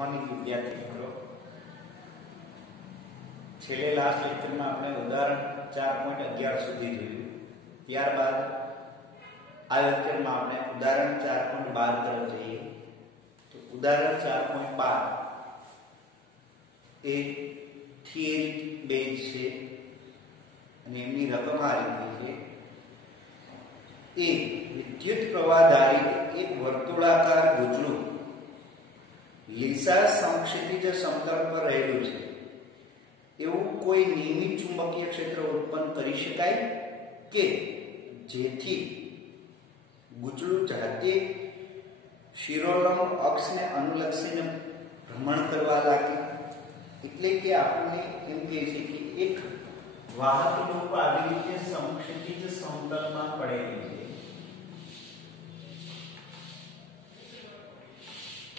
Morning વિદ્યાર્થી મિત્રો, છેલ્લે લાસ્ટ લેક્ચરમાં આપણે ઉદાહરણ 4.11 સુધી જોયું. ત્યારબાદ આ લેક્ચરમાં આપણે ઉદાહરણ 4.12 તરફ જઈએ. તો ઉદાહરણ 4.12 એ થિયરી બેઝ છે અને એમની રકમ આ રીતે છે. એ વિદ્યુત પ્રવાહ ધારિત એક વર્તુળાકાર ગૂંચળું લીસા સમક્ષિતિજ સમતલ પર રહેલું છે. એવું કોઈ નિયમિત ચુંબકીય ક્ષેત્ર ઉત્પન્ન કરી શકાય કે જેથી ગૂંચળું જાતે શિરોલંબ અક્ષને અનુલક્ષીને ભ્રમણ કરવા લાગે. એટલે કે આપણને એમ કહે છે કે એક વાહક લૂપ આવી રીતે સમક્ષિતિજ સમતલમાં પડેલી છે.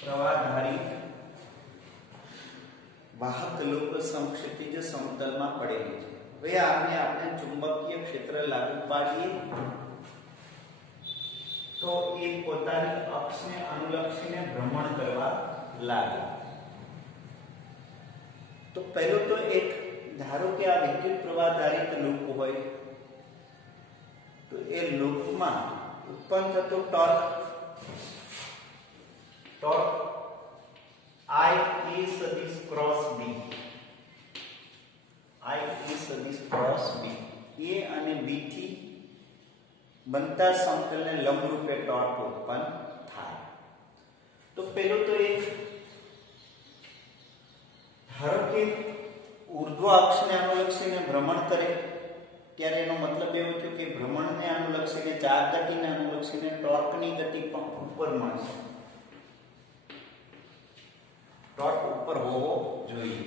પ્રવાહધારી વાહક લૂપ સમક્ષિતિજ સમતલમાં પડેલી છે. હવે આપણે ચુંબકીય ક્ષેત્ર લાગુ પાડીએ તો એ પોતાની અક્ષને અનુલક્ષીને ભ્રમણ કરવા લાગે. તો પહેલું તો એક ધારો કે આ વિદ્યુત પ્રવાહ ધારિત લૂપ હોય તો એ લૂપમાં ઉત્પન્ન થતો ટોર્ક I A સદિશ ક્રોસ B, I A સદિશ ક્રોસ B, A અને B થી બનતા સમતલને લંબરૂપે ટોર્ક ઉત્પન્ન થાય. તો પેલું તો એક ધારો કે ઉર્ધ્વ અક્ષને અનુલક્ષીને ભ્રમણ કરે ત્યારે એનો મતલબ એવો થયો કે ભ્રમણને અનુલક્ષીને ચાર ગતિને અનુલક્ષીને ટોર્કની ગતિ પણ ઉપર મળશે. ટોર્ક ઉપર હોવો જોઈએ.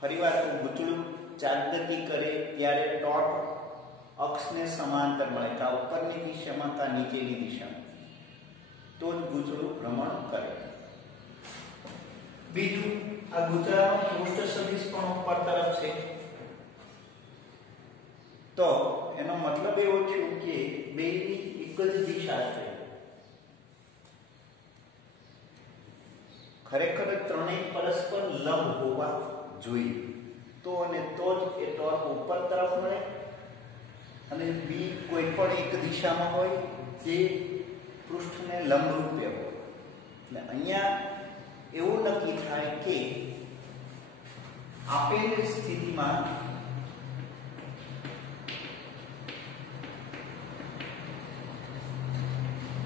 ફરીવાર ગૂંચળું ચાલગતિ કરે ત્યારે ટોર્ક અક્ષને સમાંતર મળે, કા ઉપરની દિશામાં કા નીચેની દિશામાં, તો જ ગૂંચળું ભ્રમણ કરે. બીજું, આ ગૂંચળાનો પૃષ્ઠ સદિશ પણ ઉપર તરફ છે. તો એનો મતલબ એવો છે કે બેની એક જ દિશા છે. ખરેખર ત્રણેય પરસ્પર લંબ હોવા જોઈએ. તો અને તો જ એ ટોર્ક ઉપર તરફ મળે અને બી કોઈ પણ એક દિશામાં હોય જે પૃષ્ઠને લંબરૂપે હોય. એટલે અહીંયા એવું નક્કી થાય કે આપેલ સ્થિતિમાં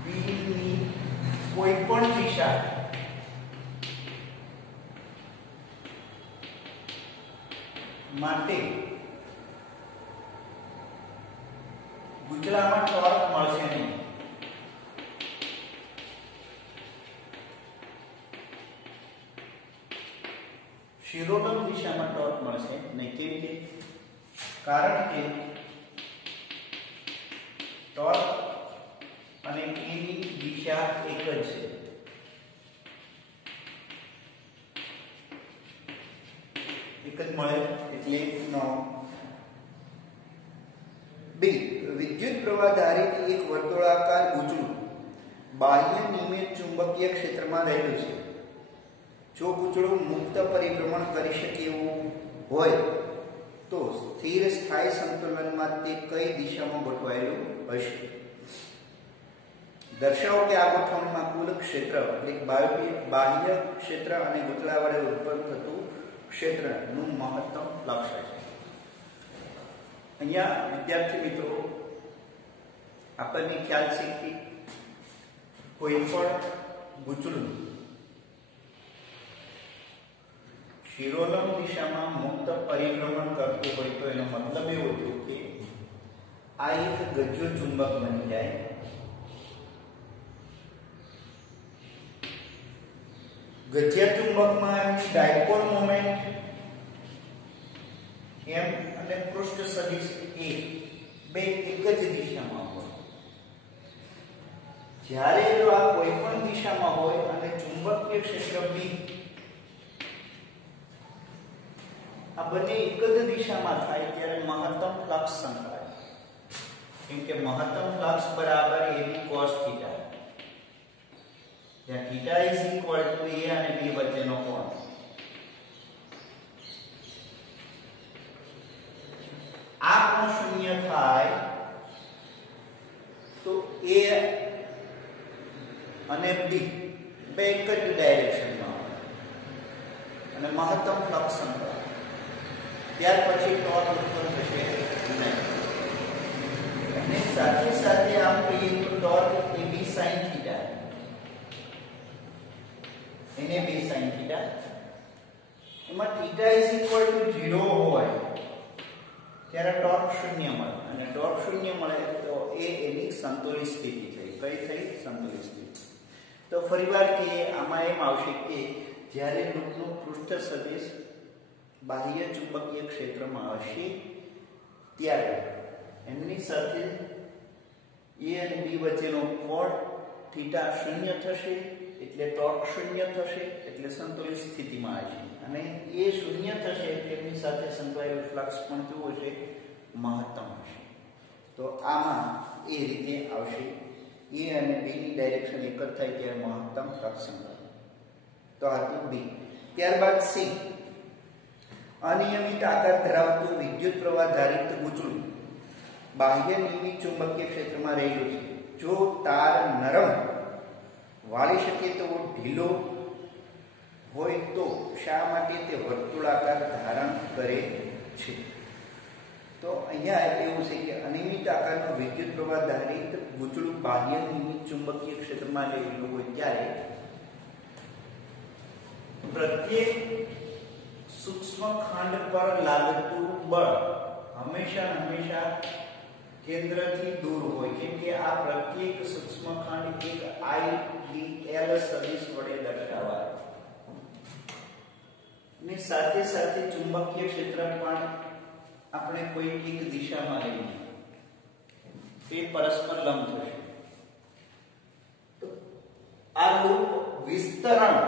બીની કોઈ પણ દિશા માટે ગૂંચળામાં ટોર્ક મળશે નહીં. શિરોલંબ દિશામાં ટોર્ક મળશે નહીં. કેમ કે કારણ કે ટોર્ક અને એની દિશા એક જ છે. એક જ મળે એટલે નો. બી, વિદ્યુત પ્રવાહ ધારિત એક વર્તુળાકાર ગૂંચળું બાહ્ય નિયમિત ચુંબકીય ક્ષેત્રમાં રહેલું છે. જો ગૂંચળું મુક્ત પરિભ્રમણ કરી શકે એવું હોય તો સ્થિર સ્થાયી સંતુલનમાં તે કઈ દિશામાં ગોઠવાયેલું હશે? દર્શાવો કે આ ગોઠવણીમાં કુલ ક્ષેત્ર એટલે બાહ્ય ક્ષેત્ર અને ગૂંચળા વડે ઉત્પન્ન થતું ક્ષેત્રનું મહત્તમ લક્ષ્ય છે. અહીંયા વિદ્યાર્થી મિત્રો આપણને ખ્યાલ છે કે કોઈ પણ ગૂંચળું શિરોલંબ દિશામાં મુક્ત પરિભ્રમણ કરતું હોય તો એનો મતલબ એવો છે કે આ એક ગજ્યો ચુંબક બની જાય. ગજ્યા ચુંબકમાં ડાયપોલ મોમેન્ટ m અને પૃષ્ઠ સદિશ a બે એક જ દિશામાં હોય. જ્યારે જો આ કોઈ પણ દિશામાં હોય અને ચુંબકીય ક્ષેત્ર b આ બંને એક જ દિશામાં થાય ત્યારે મહત્તમ ફ્લક્સ સંકળાય. કેમ કે મહત્તમ ફ્લક્સ બરાબર ab cos θ. જ્યાં θ = a અને b વચ્ચે એ અને બી બે એક જ ડાયરેક્શનમાં અને મહત્તમ ફ્લક્સ સંકળાય, ત્યાર પછી ટોર્ક ઉત્પન્ન થશે નહીં. અને સાથે સાથે આમ કહીએ તો ટોર્ક એ બી સાઇન થીટા, એને બી સાઇન થીટા, એમાં થીટા ઇઝ ઇક્વલ ટુ 0 હોય ત્યારે ટોર્ક શૂન્ય મળે, અને ટોર્ક શૂન્ય મળે તો એ એની સંતુલિત સ્થિતિ થઈ. કઈ થઈ? સંતુલિત સ્થિતિ. તો ફરીવાર કે આમાં એમ આવશે કે જ્યારે લૂપનું પૃષ્ઠ સદિશ બાહ્ય ચુંબકીય ક્ષેત્રમાં હશે ત્યારે એમની સાથે એ અને બી વચ્ચેનો કોણ થીટા શૂન્ય થશે, એટલે ટોર્ક શૂન્ય થશે, એટલે સંતુલિત સ્થિતિમાં હશે. અને એ શૂન્ય થશે એટલે એમની સાથે સંકળાયેલું ફ્લક્સ પણ કેવું હશે? મહત્તમ હશે. તો આમાં એ રીતે આવશે, એ અને બી ની ડાયરેક્શન એક જ થાય ત્યારે મહત્તમ ફ્લક્સ સંકળાય. તો આ હતું બી. ત્યારબાદ સી, અનિયમિત આકાર ધરાવતું વિદ્યુત પ્રવાહ ધારિત ગુચળું બાહ્ય નિયમિત ચુંબકીય ક્ષેત્રમાં રહેલું છે. જો તાર નરમ, વાળી શકે તો ઢીલો હોય તો શા માટે તે વર્તુળાકાર ધારણ કરે છે? તો અહીંયા એવું છે કે અનિયમિત આકારનું વિદ્યુત પ્રવાહ ધારિત ગુચળું બાહ્ય નિયમિત ચુંબકીય ક્ષેત્રમાં રહેલું હોય ત્યારે પ્રત્યેક સૂક્ષ્મ ખંડ પર લાગતું બળ હંમેશા કેન્દ્રથી દૂર હોય, કેમ કે આ પ્રત્યેક સૂક્ષ્મ ખંડ એક આઈડીએલ સદિશ વડે દર્શાવાય. ને સાથે સાથે ચુંબકીય ક્ષેત્ર પણ આપણે કોઈ એક દિશામાં લઈએ તે પરસ્પર લંબ થશે. તો આ લૂપ વિસ્તરણ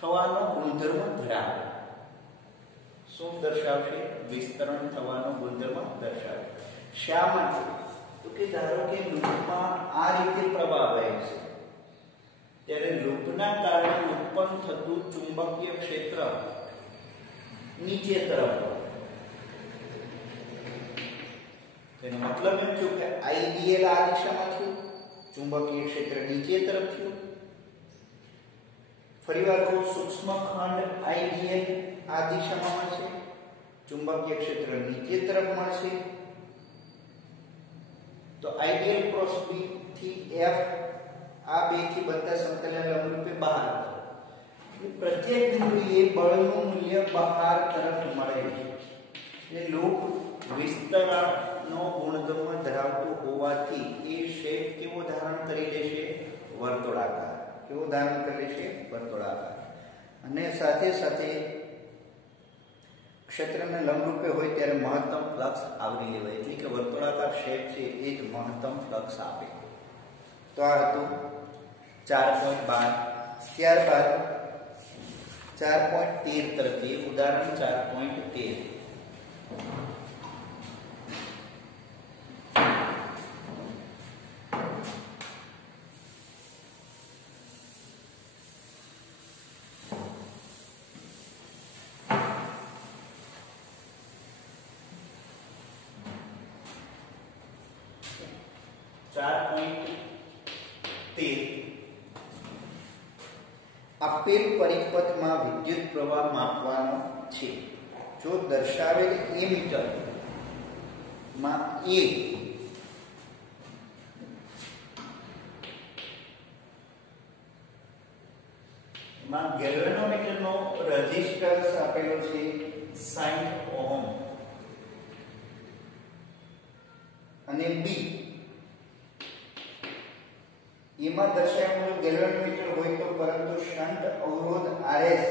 થવાનો ગુણધર્મ ધરાવે. શું દર્શાવશે? વિસ્તરણ થવાનો ગુણધર્મ દર્શાવે. શા માટે? તો કે ધારો કે લૂપમાં આ રીતે પ્રવાહ વહે છે ત્યારે લૂપના કારણે ઉત્પન્ન થતું ચુંબકીય ક્ષેત્ર નીચે તરફ, તેનો મતલબ એમ થયો કે આઈડીએલ આ દિશામાં થયું, ચુંબકીય ક્ષેત્ર નીચે તરફ થયું. ફરીવાર કહું, સૂક્ષ્મ ખંડ આઈડીએલ આ દિશામાં મળશે, ચુંબકીય ક્ષેત્ર નીચે તરફ મળશે. તો આઈડીએલ ક્રોસ બી થી એફ આ બે થી બનતા સમતલના લંબરૂપે બહાર આવશે. પ્રત્યેક બિંદુએ બળનું મૂલ્ય બહાર તરફ મળે છે. એટલે લૂપ વિસ્તરણનો ગુણધર્મ ધરાવતું હોવાથી એ શેપ કેવો ધારણ કરી લેશે? વર્તુળાકાર. કેવો ધારણ કરી લેશે? વર્તુળાકાર. અને સાથે સાથે ક્ષેત્રને લંબરૂપે હોય ત્યારે મહત્તમ ફ્લક્સ આવરી લેવાય, એટલે કે વર્તુળાકાર શેપ છે એ જ મહત્તમ ફ્લક્સ આપે. તો આ હતું 4.12. ત્યારબાદ 4.13 તરફથી ઉદાહરણ 4.13. આપેલ પરિપથમાં વિદ્યુત પ્રવાહ માપવાનો છે. જો દર્શાવેલ એ મીટર માં એ માં ગેલ્વેનોમીટરનો રેઝિસ્ટન્સ આપેલો છે 60 ઓહમ અને બી એમાં દર્શાવેલું ગેલ્વેનોમીટર હોય તો પરંતુ શન્ટ અવરોધ RS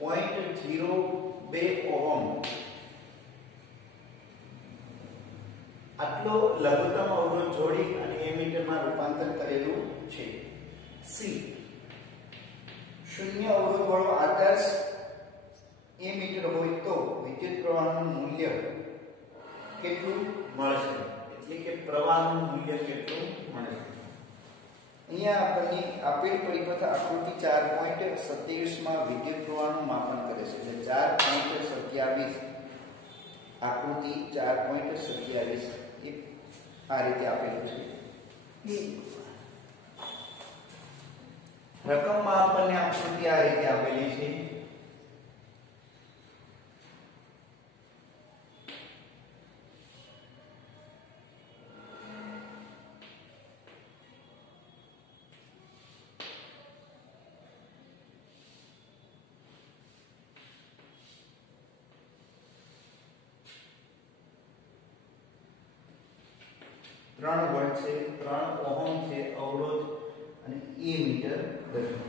0.02 ઓહમ આટલો લઘુત્તમ અવરોધ જોડી અને એમીટરમાં રૂપાંતર કરેલું છે. સી શૂન્ય અવરોધ વાળો આદર્શ એમીટર હોય તો વિદ્યુત પ્રવાહનું મૂલ્ય કેટલું મળશે? એટલે કે પ્રવાહનું મૂલ્ય કેટલું મળશે? અહીંયા આપણને આપેલ પરિપથ આકૃતિ 4.27 માં વિદ્યુત પ્રવાહનું માપન કરે છે. એટલે 4.27 આકૃતિ 4.27 આ રીતે આપેલું છે. રકમમાં આપણને આકૃતિ આ રીતે આપેલી છે. ત્રણ વોલ્ટ છે, 3 ઓહમ છે અવરોધ અને એ મીટર દર્શાવે.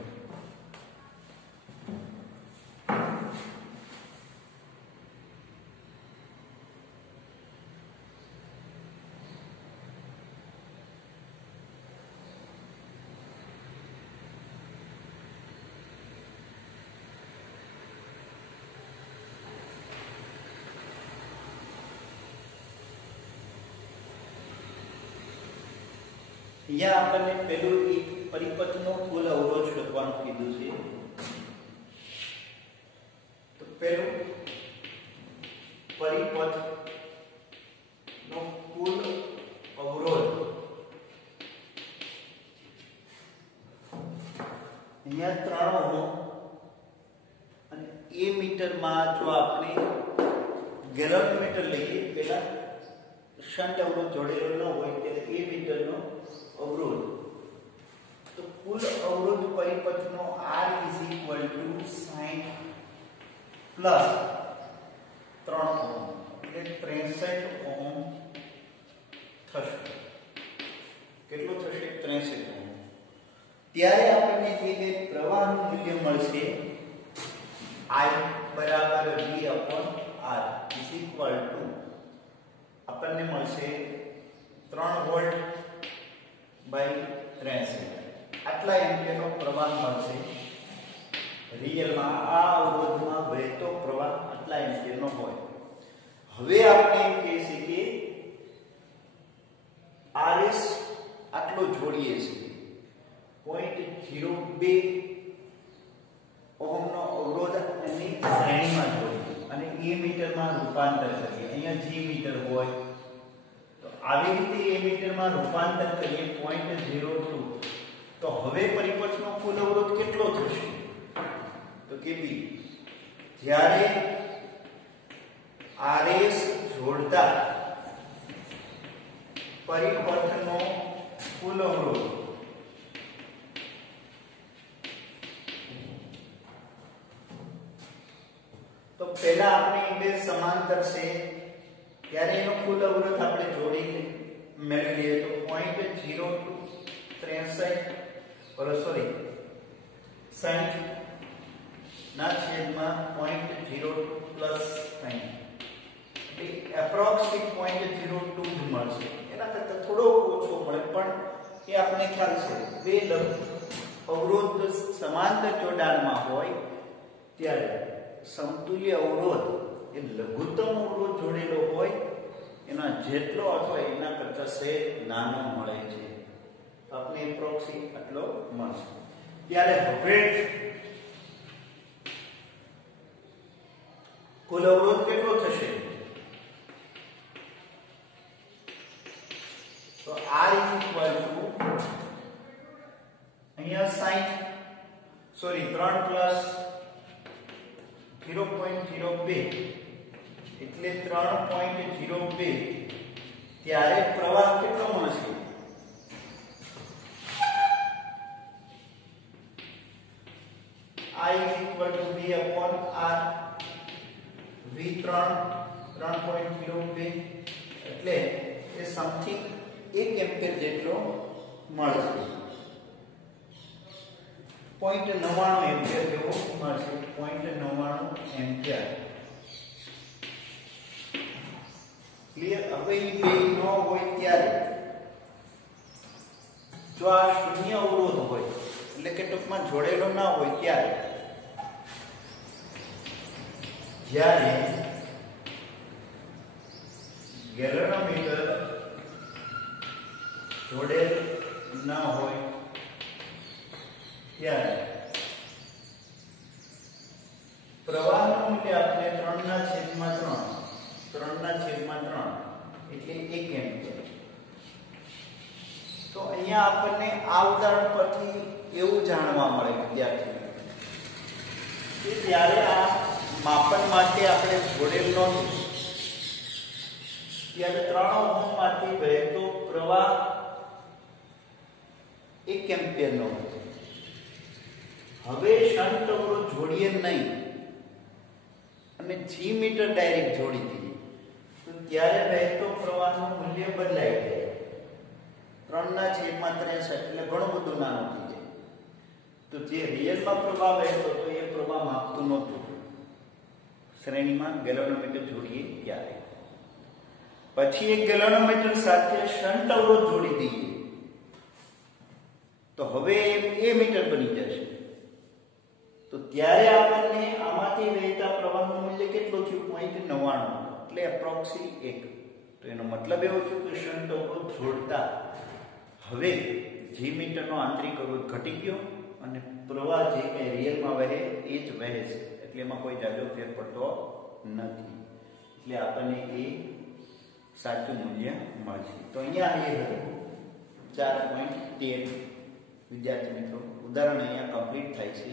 અહીંયા આપણને પેલું એક પરિપથનો કુલ અવરોધ શોધવાનું કીધું છે. તો પેલું પરિપથનો કુલ અવરોધ અહીંયા 3 ઓહમ અને એ મીટરમાં જો આપણે ગેલોનોમીટર લઈએ, પેલા શન્ટ અવરોધ જોડેલો ન હોય ત્યારે એ મીટરનો અવરોધ, તો કુલ અવરોધ પરિપથનો R = 60 પ્લસ 3 ઓહમ એટલે 63 ઓહમ થશે. કેટલું થશે? 63 ઓહમ. ત્યારે આપણને જે કે પ્રવાહનું મૂલ્ય મળશે I બરાબર V/R આપણને મળશે 3 વોલ્ટ બાય 63. આટલા એમ્પિયરનો પ્રવાહ મળશે. રિયલમાં આ અવરોધમાં વહેતો પ્રવાહ આટલા એમ્પિયરનો હોય. હવે આપણે એમ કહીએ કે RS આટલો જોડીએ છીએ, 0.02 ઓહમનો અવરોધ એની શ્રેણીમાં જોડીએ અને એ મીટરમાં રૂપાંતર કરીએ. અહીંયા G મીટર હોય તો આવી રીતે એ મીટરમાં રૂપાંતર કરીએ 0.02. તો હવે પરિપથનો કુલ અવરોધ કેટલો થશે? તો કે B. જ્યારે RS જોડતા પરિપથનો કુલ અવરોધ તો પહેલા આપણે બે સમાંતર છે ત્યારે એનો કુલ અવરોધ આપણે જોડીને મેળવીએ તો 0.0263 60 ના છેદમાં 0.02 પ્લસ 60 એટલે એપ્રોક્સિમેટ 0.02 જ મળશે. એના કરતાં થોડો ઓછો મળે પણ એ આપણે ખ્યાલ છે. બે અવરોધ સમાંતર જોડાણમાં હોય ત્યારે સમતુલ્ય અવરોધ એ લઘુત્તમ અવરોધ જોડેલો હોય એના જેટલો અથવા એના કરતાં સહેજ નાનો મળે છે. આપણે એપ્રોક્સિમેટ આટલો મળશે. ત્યારે હવે કુલ અવરોધ કેટલો થશે? તો R અહીંયા 3 પ્લસ 0.02 એટલે 3.02. ત્યારે પ્રવાહ કેટલો મળશે? I = V/R V3 3.02 એટલે એ સમથિંગ 1 એમ્પિયર જેટલો મળશે. 0.99 એમ્પિયર જેવો મળશે. 0.99 એમ્પિયર. ક્લિયર? હવે એ બે ન હોય ત્યારે જો આ શૂન્ય અવરોધ હોય એટલે કે ટૂંકમાં જોડેલો ના હોય ત્યારે જ્યારે ગેલોનોમીટર જોડેલ ના હોય ત્યારે પ્રવાહનું મૂલ્ય આપણે 3/3 3/3 એટલે 1 એમ્પિયર. તો અહીંયા આપણને આ ઉદાહરણ પરથી એવું જાણવા મળે વિદ્યાર્થીઓ કે જ્યારે આ માપન માટે આપણે જોડેલ નોંધ ત્યારે 3 ઓહમમાંથી વહેતો પ્રવાહ 1 એમ્પિયરનો હતો. હવે શન્ટ અવરોધ જોડીએ નહીં અને જી મીટર ડાયરેક્ટ જોડી દઈએ તો ત્યારે વહેતો પ્રવાહનું મૂલ્ય બદલાઈ જાય. 3/63 એટલે ઘણું બધું નાનું થઈ જાય. તો જે રિયલમાં પ્રવાહ વહેતો તો એ પ્રવાહ માપતું નહોતું શ્રેણીમાં ગેલોનોમીટર જોડીએ ત્યારે. પછી એક ગેલોનોમીટર સાથે શન્ટ અવરોધ જોડી દઈએ તો હવે એ મીટર બની જશે. તો ત્યારે આપણને આમાંથી વહેતા પ્રવાહનું મૂલ્ય કેટલું થયું? 0.99 એટલે એપ્રોક્સી 1. તો એનો મતલબ એવો થયો કે શન્ટ અવરોધ જોડતા હવે જી મીટરનો આંતરિક અવરોધ ઘટી ગયો અને પ્રવાહ જે કંઈ રિયલમાં વહે એ જ વહે છે. એટલે એમાં કોઈ જાજો ફેર પડતો નથી. એટલે આપણને એ સાચું મૂલ્ય મળશે. તો અહીંયા એ હતું 4.13. વિદ્યાર્થી મિત્રો ઉદાહરણ અહીંયા કમ્પ્લીટ થાય છે.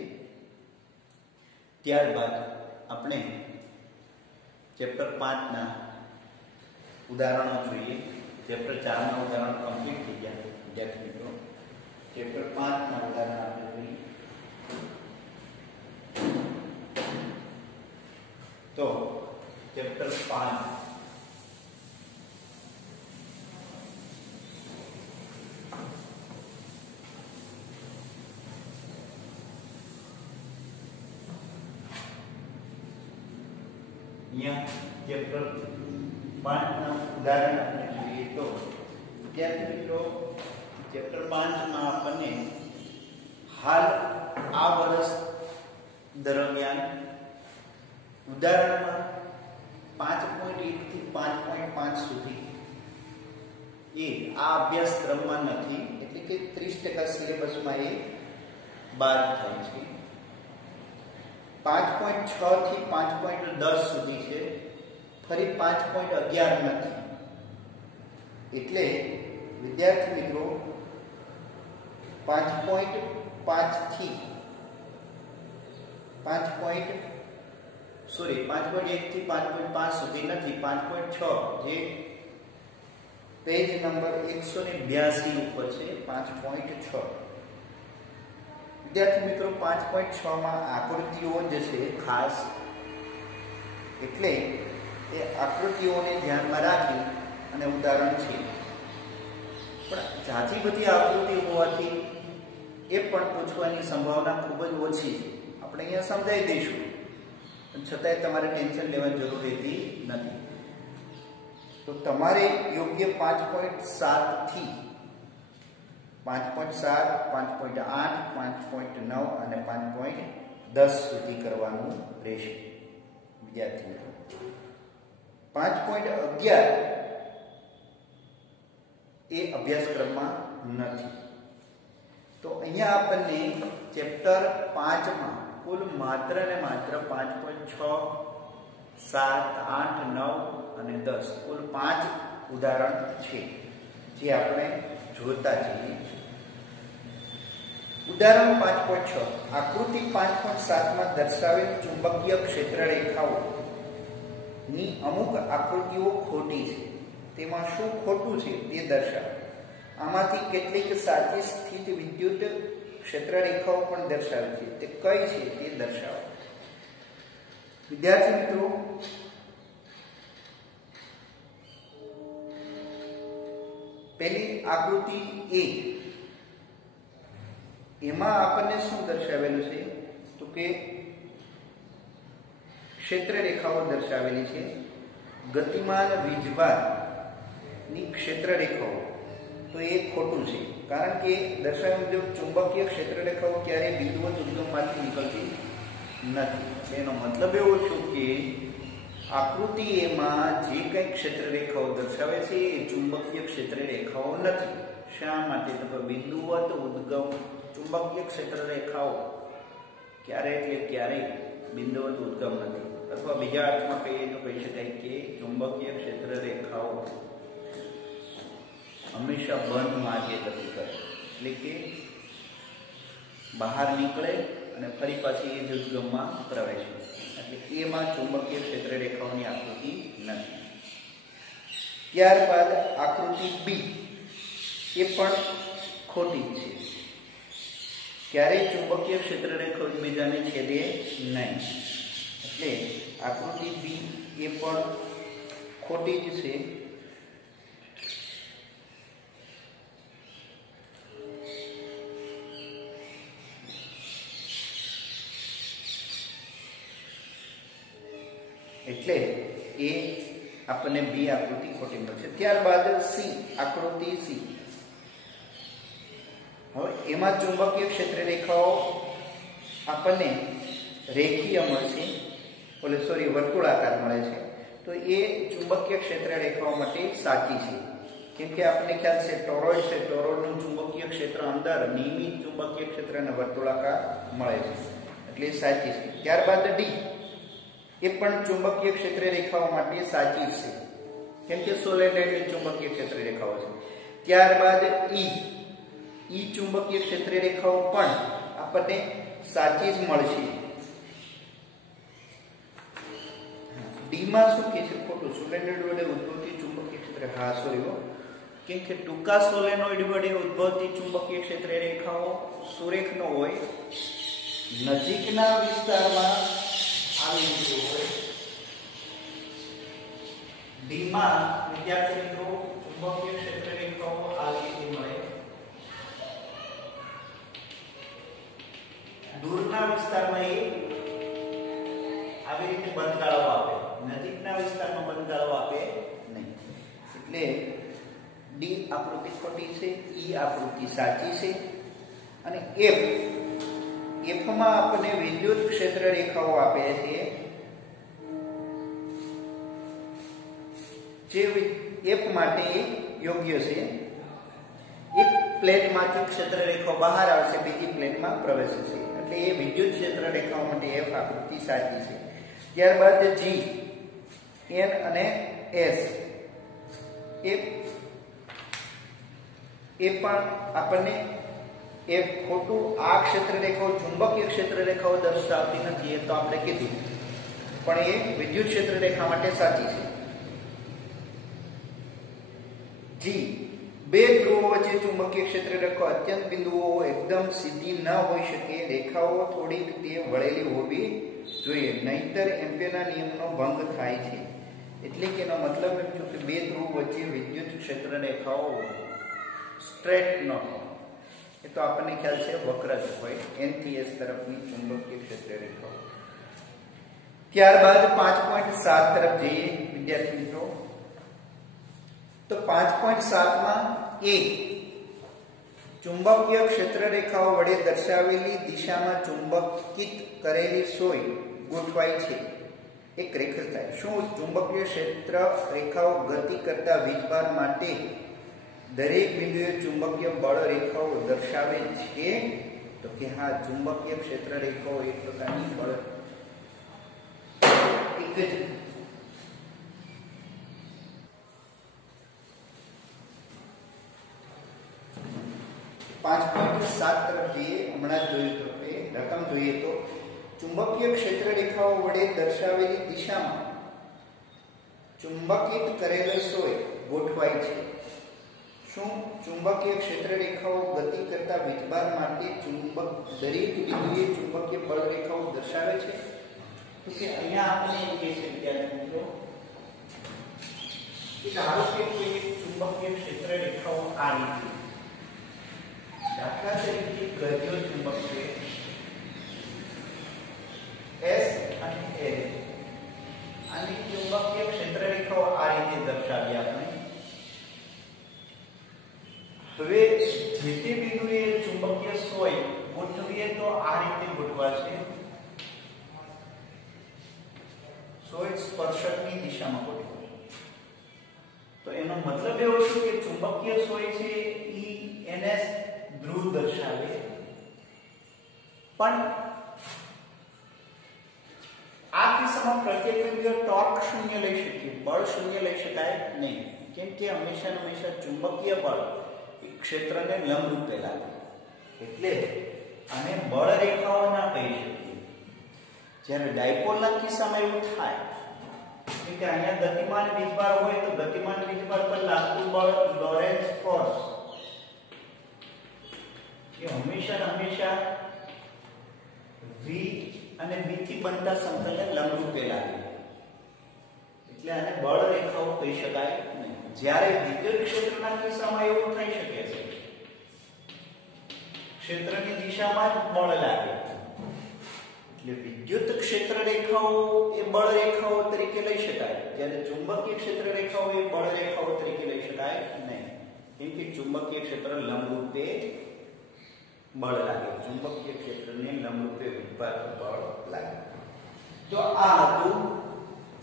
ત્યારબાદ આપણે ચેપ્ટર 5 ના ઉદાહરણો જોઈએ. ચેપ્ટર 4 ના ઉદાહરણ કમ્પ્લીટ થઈ ગયા વિદ્યાર્થી મિત્રો. ચેપ્ટર 5 ના ઉદાહરણ આપણે જોઈએ. તો ચેપ્ટર 5 ચેપ્ટર 5 ના ઉદાહરણ આપણે જોઈએ તો વિદ્યાર્થી મિત્રો ચેપ્ટર 5 માં આપણને હાલ આ વર્ષ દરમિયાન ઉદાહરણમાં 5.1 થી 5.5 સુધી એ આ અભ્યાસક્રમમાં નથી એટલે કે 30% સિલેબસમાં એ બાદ થાય છે. 5.6 થી 5.10 સુધી છે. ફરી 5.11 નથી. એટલે વિદ્યાર્થી મિત્રો 5.5 થી 5.1 થી 5.5 સુધી નથી. 5.6 જે પેજ નંબર 182 ઉપર છે. 5.6 વિદ્યાર્થી મિત્રો 5.6 માં આકૃતિઓ જે છે ખાસ એટલે એ આકૃતિઓને ધ્યાનમાં રાખી અને ઉદાહરણ છે. પણ જાજી બધી આકૃતિ હોવાથી એ પણ પૂછવાની સંભાવના ખૂબ જ ઓછી છે. આપણે અહીંયા સમજાવી દઈશું પણ છતાંય તમારે ટેન્શન લેવાની જરૂર રહેતી નથી. તો તમારે યોગ્ય 5.7 થી 5.7, 5.8, 5.9 અને 5.10 સુધી કરવાનું રહેશે વિદ્યાર્થી મિત્રો. 5.11 એ અભ્યાસક્રમમાં નથી. તો અહીંયા આપણને ચેપ્ટર 5 માં કુલ માત્ર ને માત્ર 5.6, 7, 8, 9 અને 10 કુલ 5 ઉદાહરણ છે જે આપણે જોતા જઈએ. ઉદાહરણ 5.6 આકૃતિ 5.7 માં દર્શાવેલ ચુંબકીય ક્ષેત્ર રેખાઓ ની અમુક આકૃતિઓ ખોટી છે. તેમાં શું ખોટું છે તે દર્શાવો. આમાંથી કેટલીક સાચી સ્થિત વિદ્યુત ક્ષેત્ર રેખાઓ પણ દર્શાવે છે. તે કઈ છે તે દર્શાવો. વિદ્યાર્થી મિત્રો પહેલી આકૃતિ એ એમાં આપણને શું દર્શાવેલું છે તો કે ક્ષેત્ર રેખાઓ દર્શાવેલી છે. ગતિમાન વીજભાર ની ક્ષેત્ર રેખાઓ તો એ ખોટું છે કારણ કે દર્શાવ્યા મુજબ ચુંબકીય ક્ષેત્ર રેખાઓ ક્યારેય બિંદુવત ઉદ્ગમમાંથી નીકળતી નથી. એનો મતલબ એવો છે કે આકૃતિ એમાં જે કંઈ ક્ષેત્ર રેખાઓ દર્શાવે છે એ ચુંબકીય ક્ષેત્ર રેખાઓ નથી. શા માટે તો કે બિંદુવત ઉદ્ગમ ચુંબકીય ક્ષેત્ર રેખાઓ ક્યારે એટલે ક્યારેય બિંદુવત ઉદ્ગમ નથી. अथवा बीजा अर्थमां कहीए तो कही शकाय के चुंबकीय क्षेत्र रेखाओ हमेशा बंध मार्गे गति करे, એટલે કે બહાર નીકળે અને ફરી પાછી એ જ ઉદ્ગમમાં પ્રવેશે, એટલે એમાં ચુંબકીય ક્ષેત્ર રેખાઓની આકૃતિ નથી. ત્યારબાદ આકૃતિ બી એ પણ ખોટી છે. ક્યારેય ચુંબકીય ક્ષેત્ર રેખાઓ એકબીજાને છેદે નહીં, એટલે આકૃતિ બી એ પણ ખોટી જ છે. એટલે એ આપણને બી આકૃતિ ખોટી મળશે. ત્યારબાદ સી આકૃતિ સી, હવે એમાં ચુંબકીય ક્ષેત્ર રેખાઓ આપણને રેખીય મળશે, વર્તુળાકાર મળે છે. તો એ ચુંબકીય ક્ષેત્ર રેખાઓ માટે સાચી છે, કેમ કે આપણને ખ્યાલ છે ટોરોઇડ છે, ટોરોઇડનું ચુંબકીય ક્ષેત્ર અંદર નિયમિત ચુંબકીય ક્ષેત્ર અને વર્તુળાકાર મળે છે, એટલે સાચી છે. ત્યારબાદ ડી એ પણ ચુંબકીય ક્ષેત્ર રેખાઓ માટે સાચી છે, કેમ કે સોલેનોઇડની ચુંબકીય ક્ષેત્ર રેખાઓ છે. ત્યારબાદ ઈ ચુંબકીય ક્ષેત્ર રેખાઓ પણ આપણને સાચી જ મળશે. ડી માં શું કહે છે? ખોટું. સોલેનોઇડ વડે ઉદ્ભવતી ચુંબકીય ક્ષેત્ર, હા સોરી, કેમ કે ટૂંકા સોલેનોઇડ વડે ઉદ્ભવતી ચુંબકીય ક્ષેત્ર રેખાઓ સુરેખ ન હોય, નજીકના વિસ્તારમાં આવી રીતે હોય. ડી માં વિદ્યાર્થી મિત્રો ચુંબકીય ક્ષેત્ર રેખાઓ આવી રીતે મળે. દૂરના વિસ્તારમાં એ આવી રીતે બંધગાળો આપે, નજીકના વિસ્તારમાં બંધગાળો આપે નહીં, એટલે ડી આકૃતિ ખોટી છે, ઈ આકૃતિ સાચી છે. અને એફ માં આપણને વિદ્યુત ક્ષેત્ર રેખાઓ આપે છે, જે એફ માટે યોગ્ય છે. એક પ્લેટમાંથી ક્ષેત્ર રેખાઓ બહાર આવશે, બીજી પ્લેટમાં પ્રવેશે છે, એટલે એ વિદ્યુત ક્ષેત્ર રેખાઓ માટે એફ આકૃતિ સાચી છે. ત્યારબાદ જી, એન અને એસ એ પણ આપણને એ ખોટું. આ ક્ષેત્ર રેખાઓ ચુંબકીય ક્ષેત્ર રેખાઓ દર્શાવતી નથી, એ તો આપણે કીધું, પણ એ વિદ્યુત ક્ષેત્ર રેખા માટે સાચી છે. જી, બે ધ્રુવો વચ્ચે ચુંબકીય ક્ષેત્ર રેખા અત્યંત બિંદુઓ એકદમ સીધી ન હોઈ શકે, રેખાઓ થોડીક તે વળેલી હોવી જોઈએ, નહીતર એમ્પિયરના નિયમનો ભંગ થાય છે. એટલે કે એનો મતલબ એમ છે કે બે ધ્રુવ વચ્ચે વિદ્યુત ક્ષેત્ર રેખાઓ સ્ટ્રેટ ન હોય, એ તો આપણને ખ્યાલ છે વક્ર જ હોય, એન થી એસ તરફની ચુંબકીય ક્ષેત્ર રેખાઓ. ત્યારબાદ 5.7 તરફ જઈએ વિદ્યાર્થી મિત્રો. તો 5.7 માં એ ચુંબકીય ક્ષેત્ર રેખાઓ વડે દર્શાવેલી દિશામાં ચુંબકિત કરેલી સોય ગોઠવાય છે, એક રેખા થાય. શું ચુંબકીય ક્ષેત્ર રેખાઓ ગતિ કરતા વીજભાર માટે દરેક બિંદુએ ચુંબકીય બળ રેખાઓ દર્શાવે છે? તો કે હા, ચુંબકીય ક્ષેત્ર રેખાઓ એક પ્રકારની બળ એક જ 5.7 તરફ જઈએ. હમણાં જોયું તો રકમ જોઈએ તો ચુંબકીય ક્ષેત્ર રેખાઓ વડે દર્શાવેલી દિશામાં ચુંબકિત કરેલો સોય ગોઠવાય છે. શું ચુંબકીય ક્ષેત્ર રેખાઓ ગતિ કરતા વીજભાર માટે દરેક બિંદુએ ચુંબકીય બળ રેખાઓ દર્શાવે છે? તો કે અહીંયા આપણે એમ કહી શકીએ મિત્રો કે ધારો કે કોઈ ચુંબકીય ક્ષેત્ર રેખાઓ આ રીતે, દાખલા તરીકે ગતિઓ ચુંબક છે S અને A, આની ચુંબકીય ક્ષેત્ર રેખાઓ આ રીતે દર્શાવી આપણે. હવે જે તે બિંદુએ ચુંબકીય સોય ગોઠવીએ તો આ રીતે ગોઠવાશે. સોય સ્પર્શકની દિશામાં ગોઠવાશે. તો એનો મતલબ એવો છે કે ચુંબકીય સોય છે ns ધ્રુવ દર્શાવે, પણ આ કિસ્સામાં કેસમાં પ્રત્યેક બિંદુએ ટોર્ક શૂન્ય લઈ શકીએ, બળ શૂન્ય લઈ શકાય નહીં, કેમ કે હંમેશા ચુંબકીય બળ ક્ષેત્રને લંબરૂપે લાગે, એટલે આને બળ રેખાઓ ના કહી શકીએ. જ્યારે ડાયપોલના કિસ્સામાં એવું થાય કે અહીંયા ગતિમાન વીજભાર હોય તો ગતિમાન વીજભાર પર લાગતું બળ લોરેન્સ ફોર્સ એ હંમેશા v અને b થી બનતા સમતલને લંબરૂપે લાગે, એટલે આને બળ રેખાઓ કહી શકાય નહીં. જ્યારે વિદ્યુત ક્ષેત્રના કિસ્સામાં એવું થઈ શકે છે, ક્ષેત્રની દિશામાં જ બળ લાગે, એટલે વિદ્યુત ક્ષેત્ર રેખાઓ એ બળ રેખાઓ તરીકે લઈ શકાય, જ્યારે ચુંબકીય ક્ષેત્ર રેખાઓ એ બળ રેખાઓ તરીકે લઈ શકાય નહીં, કેમ કે ચુંબકીય ક્ષેત્ર લંબરૂપે બળ લાગે, ચુંબકીય ક્ષેત્રને લંબરૂપે વીજભાર બળ લાગે. તો આ હતું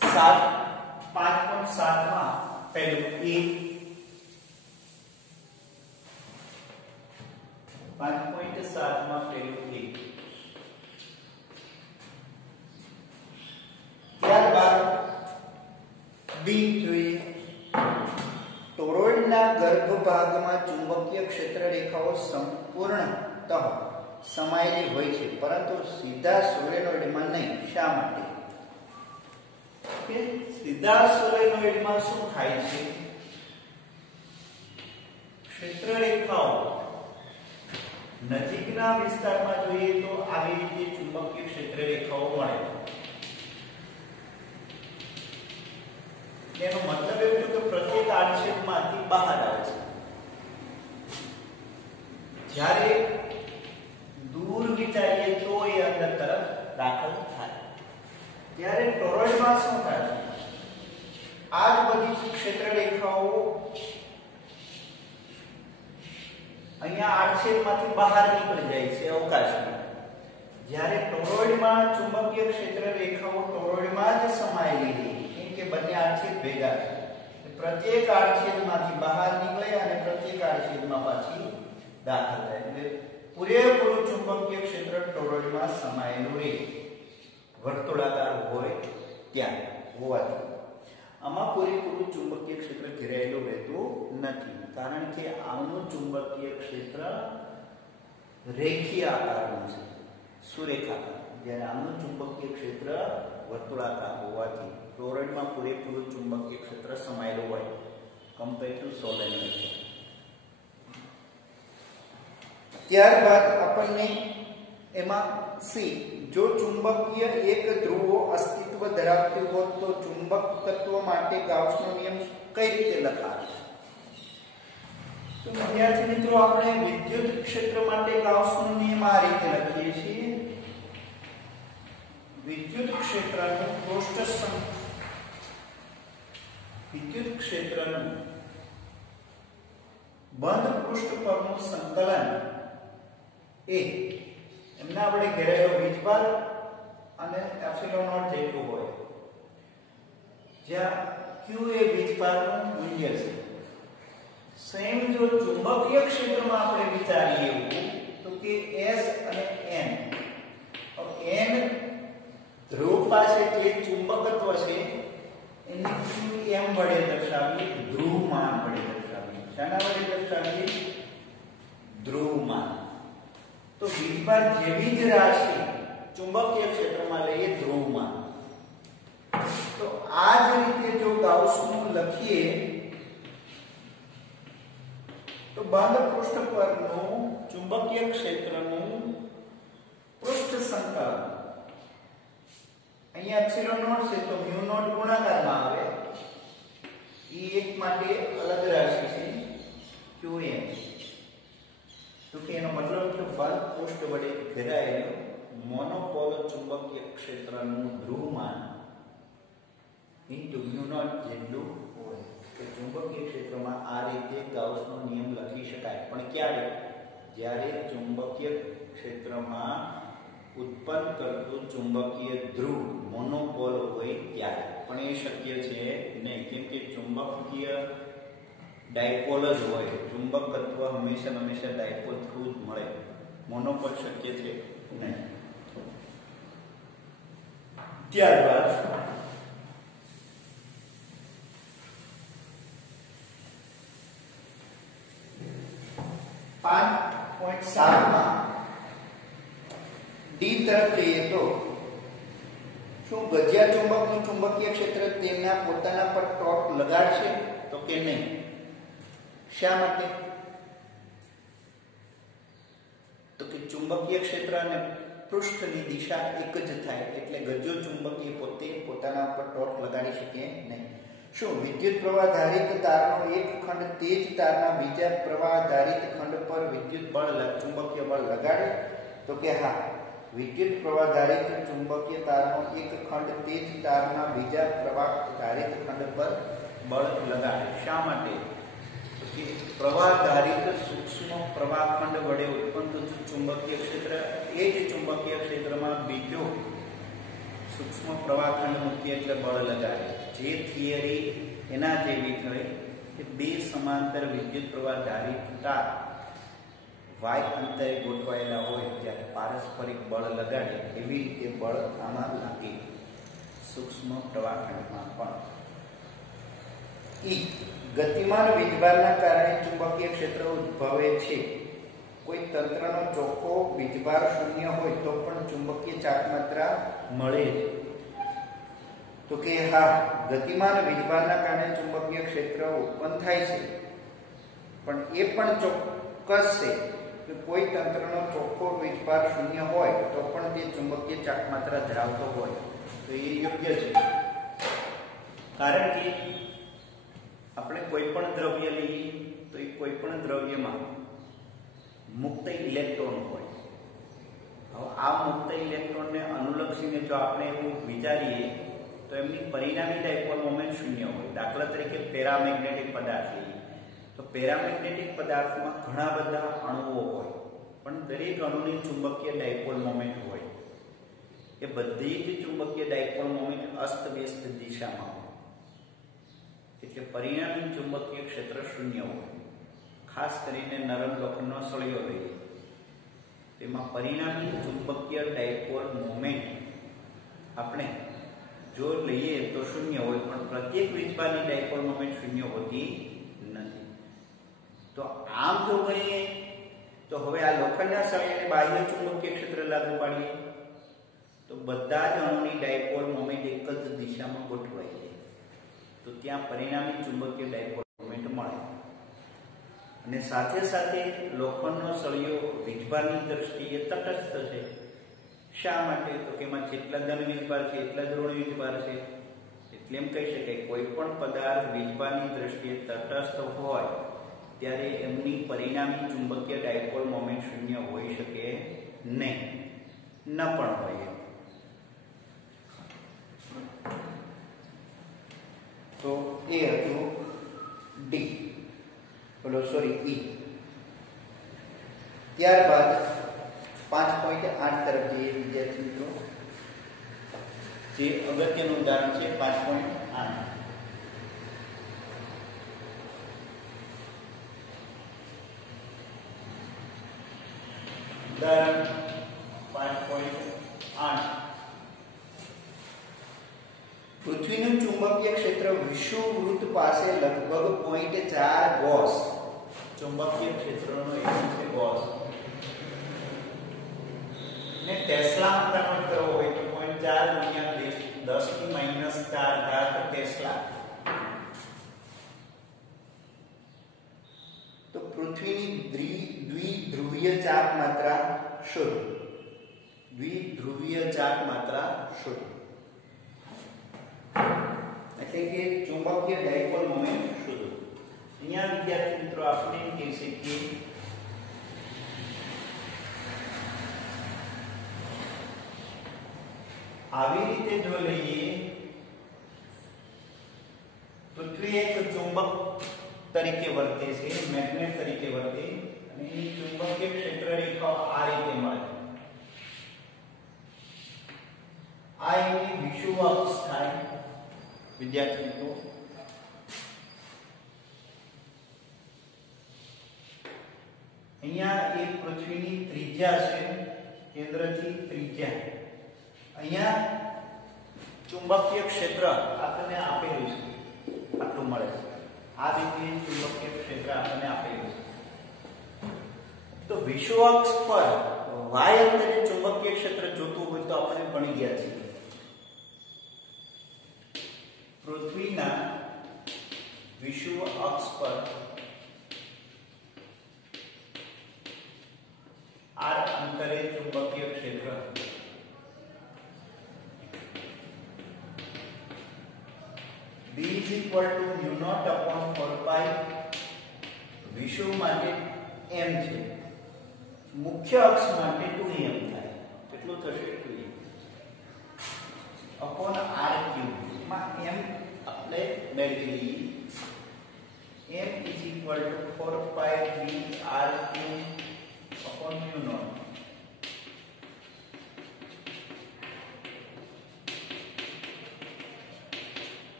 5.7 માં પહેલું E 5.7 માં પહેલું E. ત્યારબાદ બી જોઈએ. ટોરોઇડના ગર્ભભાગમાં ચુંબકીય ક્ષેત્ર રેખાઓ સંપૂર્ણતઃ સમાયેલી હોય છે, પરંતુ સીધા સોલેનોઇડમાં નહીં. શા માટે? કે સીધા સોલેનોઇડમાં શું થાય છે, ક્ષેત્ર રેખાઓ નજીકના વિસ્તારમાં જોઈએ તો આવી રીતે ચુંબકીય ક્ષેત્ર રેખાઓ મળે. એનો મતલબ એવું છે કે પ્રત્યેક આડછેદમાંથી બહાર આવે છે. જ્યારે દૂર વિચારીએ તો એ અંદર તરફ દાખલ થાય. ત્યારે ટોરોઇડમાં શું થાય છે, આ જ બધી ક્ષેત્ર રેખાઓ અહીંયા આડછેદમાંથી બહાર નીકળી જાય છે અવકાશમાં. જ્યારે ટોરોઇડમાં ચુંબકીય ક્ષેત્ર રેખાઓ ટોરોઇડમાં જ સમાયેલી રહે, કે બંને આડછેદ ભેગા છે, પ્રત્યેક આડછેદમાંથી બહાર નીકળે અને પ્રત્યેક આડછેદમાં પાછી દાખલ થાય, એટલે પૂરેપૂરું ચુંબકીય ક્ષેત્ર ટોરોઇડમાં સમાયેલું રહે, વર્તુળાકાર હોય ત્યાં હોવાથી. આમાં પૂરેપૂરું ચુંબકીય ક્ષેત્ર ઘેરાયેલું રહેતું નથી, કારણ કે આનું ચુંબકીય ક્ષેત્ર રેખીય આકારનું છે, સુરેખાકાર, જ્યારે આનું ચુંબકીય ક્ષેત્ર વર્તુળાકાર હોવાથી ટોરોઇડમાં પૂરેપૂરું ચુંબકીય ક્ષેત્ર સમાયેલું હોય કમ્પેર ટુ સોલેનોઇડ. ત્યારબાદ આપણને એમાં સી, જો ચુંબકીય એક ધ્રુવો અસ્તિત્વ ધરાવતી હોત તો ચુંબકત્વ માટે ગાઉસનો નિયમ કઈ રીતે લખાય? તો વિદ્યાર્થી મિત્રો, આપણે વિદ્યુત ક્ષેત્ર માટે ગાઉસનો નિયમ આ રીતે લખીએ છીએ. વિદ્યુત ક્ષેત્રનું બંધ પૃષ્ઠ પરનું સંકલન એ એમના આપણે ઘેરાયેલો વીજભાર અને એપ્સિલોન નોટ જેટલું હોય, જ્યાં q એ વીજભારનું મૂલ્ય છે. સેમ જો ચુંબકીય ક્ષેત્રમાં આપણે વિચારીએ એવું તો કે s અને n, n ધ્રુવ પાસે જે ચુંબકત્વ છે એને qm વડે દર્શાવીએ, ધ્રુવમાન વડે દર્શાવીએ. શાના વડે દર્શાવીએ? ધ્રુવમાન. તો વીજભાર જેવી જ રાશિ ચુંબકીય ક્ષેત્રમાં લઈએ ધ્રુવમાન. તો આ જ રીતે જો ગાઉસનું લખીએ તો બંધ પૃષ્ઠ પરનું ચુંબકીય ક્ષેત્રનું પૃષ્ઠ સંકલન, અહીંયા એપ્સિલોન નોટ છે તો મ્યુ નોટ ગુણાકારમાં આવે, E1 માટે અલગ રાશિ છે qm. તો કે એનો મતલબ કે બંધ પૃષ્ઠ વડે ઘેરાયેલું મોનોપોલ ચુંબકીય ક્ષેત્રનું ધ્રુવમાન ઇન્ટુ મ્યુ નોટ જેટલું હોય. તો ચુંબકીય ક્ષેત્રમાં આ રીતે ગાઉસનો નિયમ લખી શકાય, પણ ક્યારે? જ્યારે ચુંબકીય ક્ષેત્રમાં ઉત્પન્ન કરતું ચુંબકીય ધ્રુવ મોનોપોલ હોય ત્યારે. પણ એ શક્ય છે નહીં, કેમ કે ચુંબકીય ડાયપોલ જ હોય, ચુંબકત્વ હંમેશા ડાયપોલ થ્રુ જ મળે, મોનોપોલ શક્ય છે નહીં. ત્યારબાદ 5.7 માં ડી તરફ જઈએ તો શું ગજિયા ચુંબકનું ચુંબકીય ક્ષેત્ર તેમના પોતાના પર ટોર્ક લગાડશે તો કે નહીં? શા માટે? તો કે ચુંબકીય ક્ષેત્ર અને પૃષ્ઠની દિશા એક જ થાય એટલે ગજ્યો ચુંબકીય પોતે પોતાના પર ટોર્ક લગાડી શકે નહીં. શું વિદ્યુત પ્રવાહ ધારિત તારનો એક ખંડ તે જ તારના બીજા પ્રવાહ ધારિત ખંડ પર વિદ્યુત બળ ચુંબકીય બળ લગાડે? તો કે હા, વિદ્યુત પ્રવાહ ધારિત ચુંબકીય તારનો એક ખંડ તે જ તારના બીજા પ્રવાહ ધારિત ખંડ પર બળ લગાડે. શા માટે? તો કે પ્રવાહ ધારિત સૂક્ષ્મ પ્રવાહ ખંડ વડે ઉત્પન્ન ચુંબકીય ક્ષેત્ર એ જ ચુંબકીય ક્ષેત્રમાં બીજો સૂક્ષ્મ પ્રવાહ ખંડ મૂકીએ એટલે બળ લગાડે. જે થિયરી એના જેવી થઈ કે બે સમાંતર વિદ્યુત પ્રવાહ ધારિત તાર વાય અંતરે ગોઠવાયેલા હોય ત્યારે પારસ્પરિક બળ લગાડે એવી રીતે બળ આમાં લાગે સૂક્ષ્મ પ્રવાહ ખંડમાં પણ. ગતિમાન વીજભારના કારણે ચુંબકીય ક્ષેત્ર ઉદ્ભવે છે. કોઈ તંત્રનો ચોખ્ખો વીજભાર શૂન્ય હોય તો પણ ચુંબકીય ચાકમાત્રા મળે. તો કે હા, ગતિમાન વીજભારના કારણે ચુંબકીય ક્ષેત્ર ઉત્પન્ન થાય છે, પણ એ પણ ચોક્કસ છે કે કોઈ તંત્રનો ચોખ્ખો વીજભાર શૂન્ય હોય તો પણ તે ચુંબકીય ચાકમાત્રા ધરાવતો હોય તો એ યોગ્ય છે. કારણ કે આપણે કોઈ પણ દ્રવ્ય લઈએ તો એ કોઈ પણ દ્રવ્યમાં મુક્ત ઇલેક્ટ્રોન હોય. હવે આ મુક્ત ઇલેક્ટ્રોનને અનુલક્ષીને જો આપણે એવું વિચારીએ તો એમની પરિણામી ડાયપોલ મોમેન્ટ શૂન્ય હોય. દાખલા તરીકે પેરામેગ્નેટિક પદાર્થ લઈએ તો પેરામેગ્નેટિક પદાર્થમાં ઘણા બધા અણુઓ હોય, પણ દરેક અણુની ચુંબકીય ડાયપોલ મોમેન્ટ હોય. એ બધી જ ચુંબકીય ડાયપોલ મોમેન્ટ અસ્તવ્યસ્ત દિશામાં હોય, એટલે પરિણામી ચુંબકીય ક્ષેત્ર શૂન્ય હોય. ખાસ કરીને નરમ લોખંડનો સળિયો લઈએ તેમાં પરિણામી ચુંબકીય ડાયપોલ મોમેન્ટ આપણે જો લઈએ તો શૂન્ય હોય, પણ પ્રત્યેક વીજભારની ડાયપોલ મોમેન્ટ શૂન્ય હોતી નથી. તો આમ જો ગણીએ તો હવે આ લોખંડના સળિયાને બાહ્ય ચુંબકીય ક્ષેત્ર લાગુ પાડીએ તો બધા જ અણુની ડાયપોલ મોમેન્ટ એક જ દિશામાં ગોઠવાઈ જાય તો ત્યાં પરિણામી ચુંબકીય ડાયપોલ મોમેન્ટ મળે. અને સાથે સાથે લોખંડનો સળિયો વીજભારની દ્રષ્ટિએ તટસ્થ છે. શા માટે? તો કે એમાં જેટલા ધન વીજભાર છે એટલા જ ઋણ વીજભાર છે. એટલે એમ કહી શકાય કોઈ પણ પદાર્થ વીજભારની દ્રષ્ટિએ તટસ્થ હોય ત્યારે એમની પરિણામી ચુંબકીય ડાયપોલ મોમેન્ટ શૂન્ય હોઈ શકે નહીં, ન પણ હોય. તો એ હતું ડી, ઈ. ત્યારબાદ 5.8 તરફ જઈએ વિદ્યાર્થી મિત્રો. જે અગત્યનું ઉદાહરણ છે 5.8. ઉદાહરણ 5.8. પૃથ્વીનું ચુંબકીય ક્ષેત્ર વિષુવવૃત્ત પાસે લગભગ 0.4 ગોસ. ચુંબકીય ક્ષેત્રનો એકમ છે ગોસ. ને ટેસ્લામાં કન્વર્ટ કરવો હોય તો 0.4 ગુણ્યા 10⁻⁴ ટેસ્લા. તો પૃથ્વીની દ્વિધ્રુવીય ચાપ માત્રા શોધો. દ્વિધ્રુવીય ચાપ માત્રા શોધો એટલે કે ચુંબકીય ડાયપોલ મોમેન્ટ શોધો. અહીંયા વિદ્યાર્થી મિત્રો આપણે એમ કહી શકીએ આવી રીતે જો લઈએ પૃથ્વી એક ચુંબક તરીકે વર્તે છે, મેગ્નેટ તરીકે વર્તે અને એની ચુંબકીય ક્ષેત્ર રેખા આ રીતે મળે. આ એની વિષુવ અક્ષ થાય વિદ્યાર્થી મિત્રો. અહીંયા એક પૃથ્વીની ત્રિજ્યા છે, કેન્દ્રથી ત્રિજ્યા. અહીંયા ચુંબકીય ક્ષેત્ર આપણને આપેલું છે, આટલું મળે છે. આ રીતે ચુંબકીય ક્ષેત્ર આપણને આપેલું છે. તો વિષુવક્ષ પર y અંતરે ચુંબકીય ક્ષેત્ર જોતું હોય તો આપણે ભણી ગયા છીએ. પૃથ્વીના વિષુવ અક્ષ પર r અંતરે ચુંબકીય ક્ષેત્ર B is equal to mu naught upon 4 pi વિષુવ માટે m છે, મુખ્ય અક્ષ માટે 2m થાય. કેટલું થશે? 2m upon r cube. માં m આપણે મેળવી લઈએ. m is equal to 4 pi b r cube upon mu naught.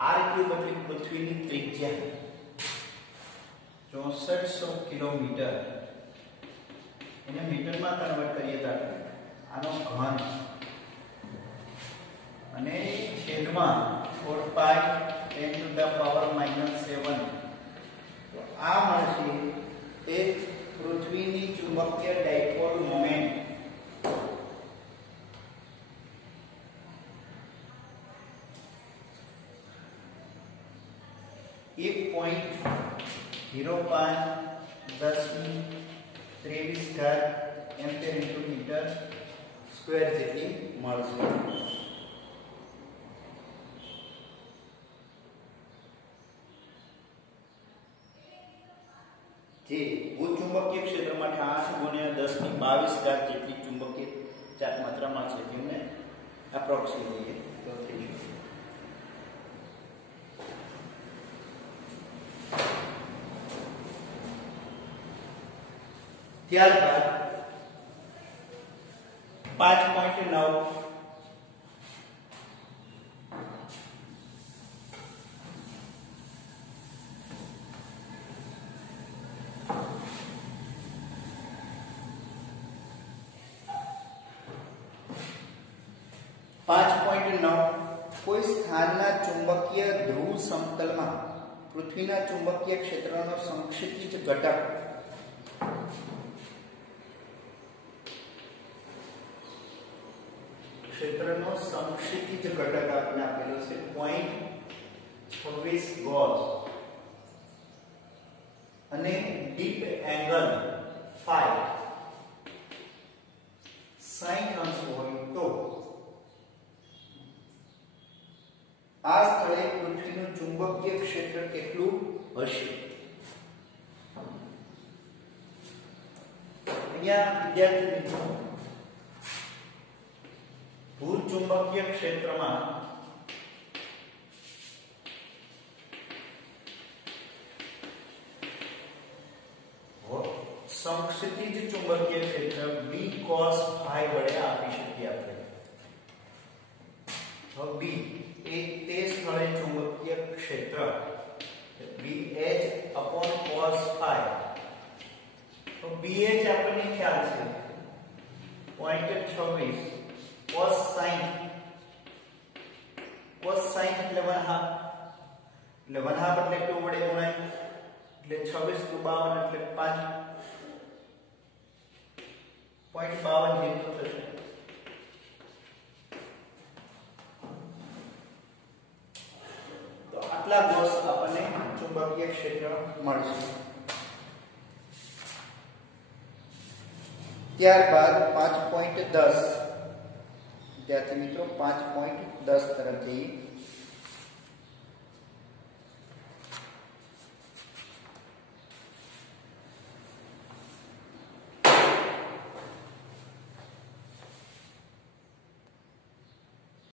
r cube એટલે પૃથ્વીની ત્રિજ્યા 6400 કિલોમીટર. એને મીટરમાં કન્વર્ટ કરીએ તો આનો ઘન અને છેદમાં 4 pi 10 to the power -7. તો આ મળશે તે પૃથ્વીની ચુંબકીય ડાયપોલ મોમેન્ટ. એક 0.05 10⁻23 એમ્પિયર ઇન્ટુ મીટર સ્ક્વેર જેટલી મળશે. જે ભૂચુંબકીય ક્ષેત્ર માટે 8 × 10⁻22 જેટલી ચુંબકીય ચાર્જ માત્રામાં છે, તેમને એપ્રોક્સિમેટલી તો થઈ જશે. ત્યારબાદ 5.9 કોઈ સ્થાનના ચુંબકીય ધ્રુવ સમતલમાં પૃથ્વીના ચુંબકીય ક્ષેત્રનો સંક્ષિપ્ત ઘટક ક્ષેત્રનો સંક્ષિપ્ત ઘટક આપણે આપેલો છે 0.26 ગોસ અને ડીપ એંગલ phi 60 અંશ હોય તો આ સ્થળે પૃથ્વીનું ચુંબકીય ક્ષેત્ર કેટલું હશે? અહીંયા વિદ્યાર્થી મિત્રો ભૂચુંબકીય ક્ષેત્રમાં સંક્ષિપ્ત ચુંબકીય ક્ષેત્ર B cos phi વડે આપી શકીએ આપણે. તો B એ તે સ્થળે ચુંબકીય ક્ષેત્ર BH upon cos phi. તો BH આપણને ખ્યાલ છે 0.26 cos sin એટલે 1/2 એટલે 1/2 એટલે 2 વડે ગુણાય એટલે 26 × 52 એટલે 5.52 જેટલું થશે. તો આટલા ગોસ આપણને ચુંબકીય ક્ષેત્ર મળશે. ત્યારબાદ 5.10 વિદ્યાર્થી મિત્રો 5.10 તરફ જઈએ.